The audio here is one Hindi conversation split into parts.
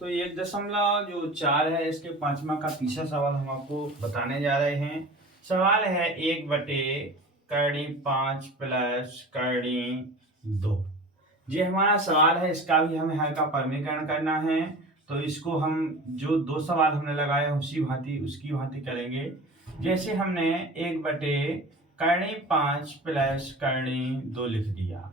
तो 1.4 है, इसके 5वां का तीसरा सवाल हम आपको बताने जा रहे हैं। सवाल है 1/5 प्लस करड़ी 2। ये हमारा सवाल है, इसका भी हमें हल का परमीकरण करना है। तो इसको हम जो दो सवाल हमने लगाए हैं उसकी भांति करेंगे। जैसे हमने 1/5 प्लस करड़ी 2 लिख दिया।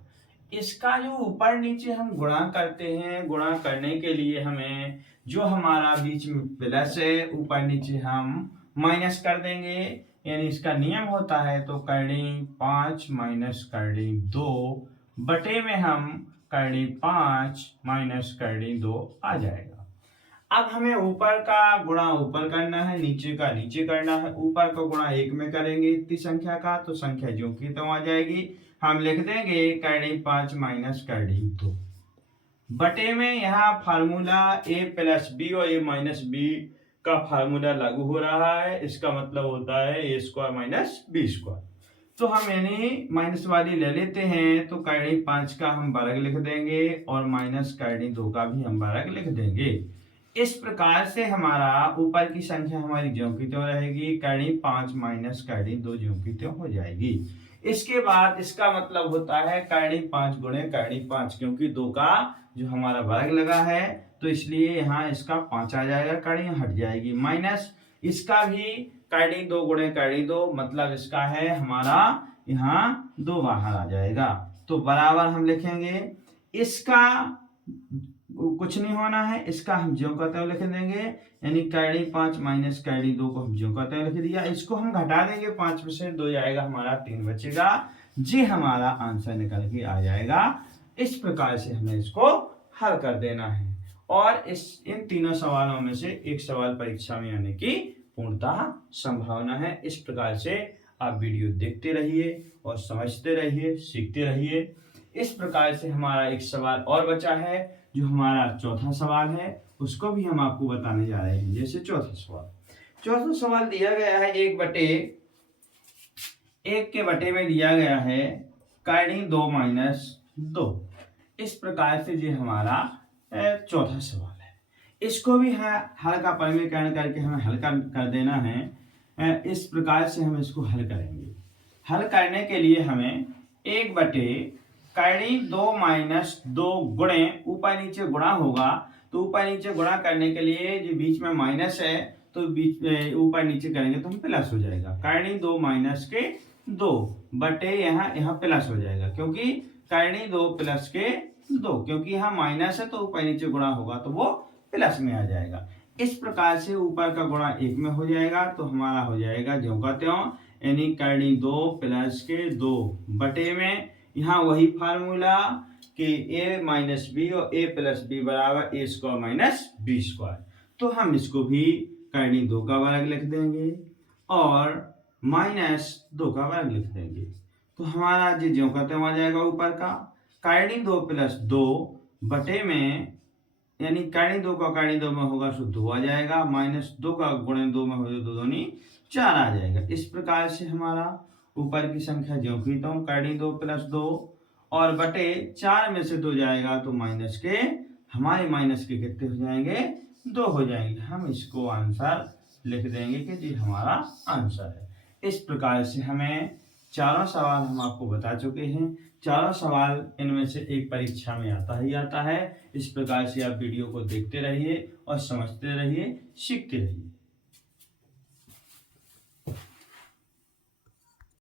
इसका जो ऊपर नीचे हम गुणा करते हैं, गुणा करने के लिए हमें जो हमारा बीच में प्लस है ऊपर नीचे हम माइनस कर देंगे। यानी इसका नियम होता है तो करड़ी 5 माइनस करड़ी 2 बटे में हम करड़ी 5 माइनस करड़ी 2 आ जाएगा। अब हमें ऊपर का गुणा ऊपर करना है, नीचे का नीचे करना है। ऊपर का गुणा 1 में करेंगे इतनी संख्या का, तो संख्या जो की तो आ जाएगी। हम लिख देंगे करड़ी 5 माइनस करड़ी 2 बटे में यहाँ फार्मूला a प्लस बी और a माइनस बी का फार्मूला लागू हो रहा है। इसका मतलब होता है a square minus B square. तो हम यानी माइनस वाली ले लेते हैं, तो करड़ी 5 का हम वर्ग लिख देंगे और माइनस करड़ी 2 का भी हम वर्ग लिख देंगे। इस प्रकार से हमारा ऊपर की संख्या हमारी ज्यों की त्यों रहेगी, करड़ी 5 माइनस करड़ी 2 ज्यों की त्यों हो जाएगी। इसके बाद इसका मतलब होता है करड़ी 5 गुणे करड़ी 5, क्योंकि 2 का जो हमारा वर्ग लगा है तो इसलिए यहाँ इसका 5 आ जाएगा, करड़ी हट जाएगी। माइनस इसका भी करड़ी 2 गुणे करड़ी 2, मतलब इसका है हमारा यहाँ 2 बाहर आ जाएगा। तो बराबर हम लिखेंगे, इसका कुछ नहीं होना है, इसका हम ज्यों का त्यों लिख देंगे। यानी करड़ी 5 माइनस करड़ी 2 को हम ज्यों का त्यों लिख दिया। इसको हम घटा देंगे, 5 में से 2 जाएगा, हमारा 3 बचेगा। जी हमारा आंसर निकल के आ जाएगा। इस प्रकार से हमें इसको हल कर देना है और इन तीनों सवालों में से एक सवाल परीक्षा में आने की पूर्णतः संभावना है। इस प्रकार से आप वीडियो देखते रहिए और समझते रहिए, सीखते रहिए। इस प्रकार से हमारा एक सवाल और बचा है, जो हमारा चौथा सवाल है, उसको भी हम आपको बताने जा रहे हैं। जैसे चौथा सवाल दिया गया है 1 के बटे में दिया गया है करड़ी 2 माइनस 2। इस प्रकार से ये हमारा चौथा सवाल है। इसको भी हल का परमीकरण करके हमें हल कर देना है। इस प्रकार से हम इसको हल करेंगे। हल करने के लिए हमें 1 बटे करड़ी 2 माइनस 2 गुणे ऊपर नीचे गुणा होगा, तो ऊपर नीचे गुणा करने के लिए जो बीच में माइनस है तो बीच ऊपर नीचे करेंगे तो हम प्लस हो जाएगा। करड़ी 2 माइनस के 2 बटे यहाँ प्लस हो जाएगा, क्योंकि करड़ी 2 प्लस के 2, क्योंकि यहाँ माइनस है तो ऊपर नीचे गुणा होगा तो वो प्लस में आ जाएगा। इस प्रकार से ऊपर का गुणा 1 में हो जाएगा, तो हमारा हो जाएगा ज्यों का त्यों। यानी करड़ी 2 प्लस के 2 बटे में यहाँ वही फार्मूला कि a माइनस बी और a प्लस बी बराबर a square minus B square. तो हम इसको भी करड़ी 2 का वर्ग लिख देंगे और माइनस 2 का वर्ग लिख देंगे। तो हमारा जो ज्यों का त्यों आ जाएगा ऊपर का करड़ी 2 प्लस 2 बटे में, यानी करड़ी 2 का करड़ी 2 में होगा तो 2 आ जाएगा, माइनस 2 का गुणे 2 में हो जाए 2 दूनी 4 आ जाएगा। इस प्रकार से हमारा ऊपर की संख्या ज्यों की त्यों करड़ी 2 प्लस 2 और बटे 4 में से 2 जाएगा तो माइनस के हमारे माइनस के कितने हो जाएंगे, 2 हो जाएंगे। हम इसको आंसर लिख देंगे कि जी हमारा आंसर है। इस प्रकार से हमें चारों सवाल हम आपको बता चुके हैं। चारों सवाल इनमें से एक परीक्षा में आता ही आता है। इस प्रकार से आप वीडियो को देखते रहिए और समझते रहिए, सीखते रहिए।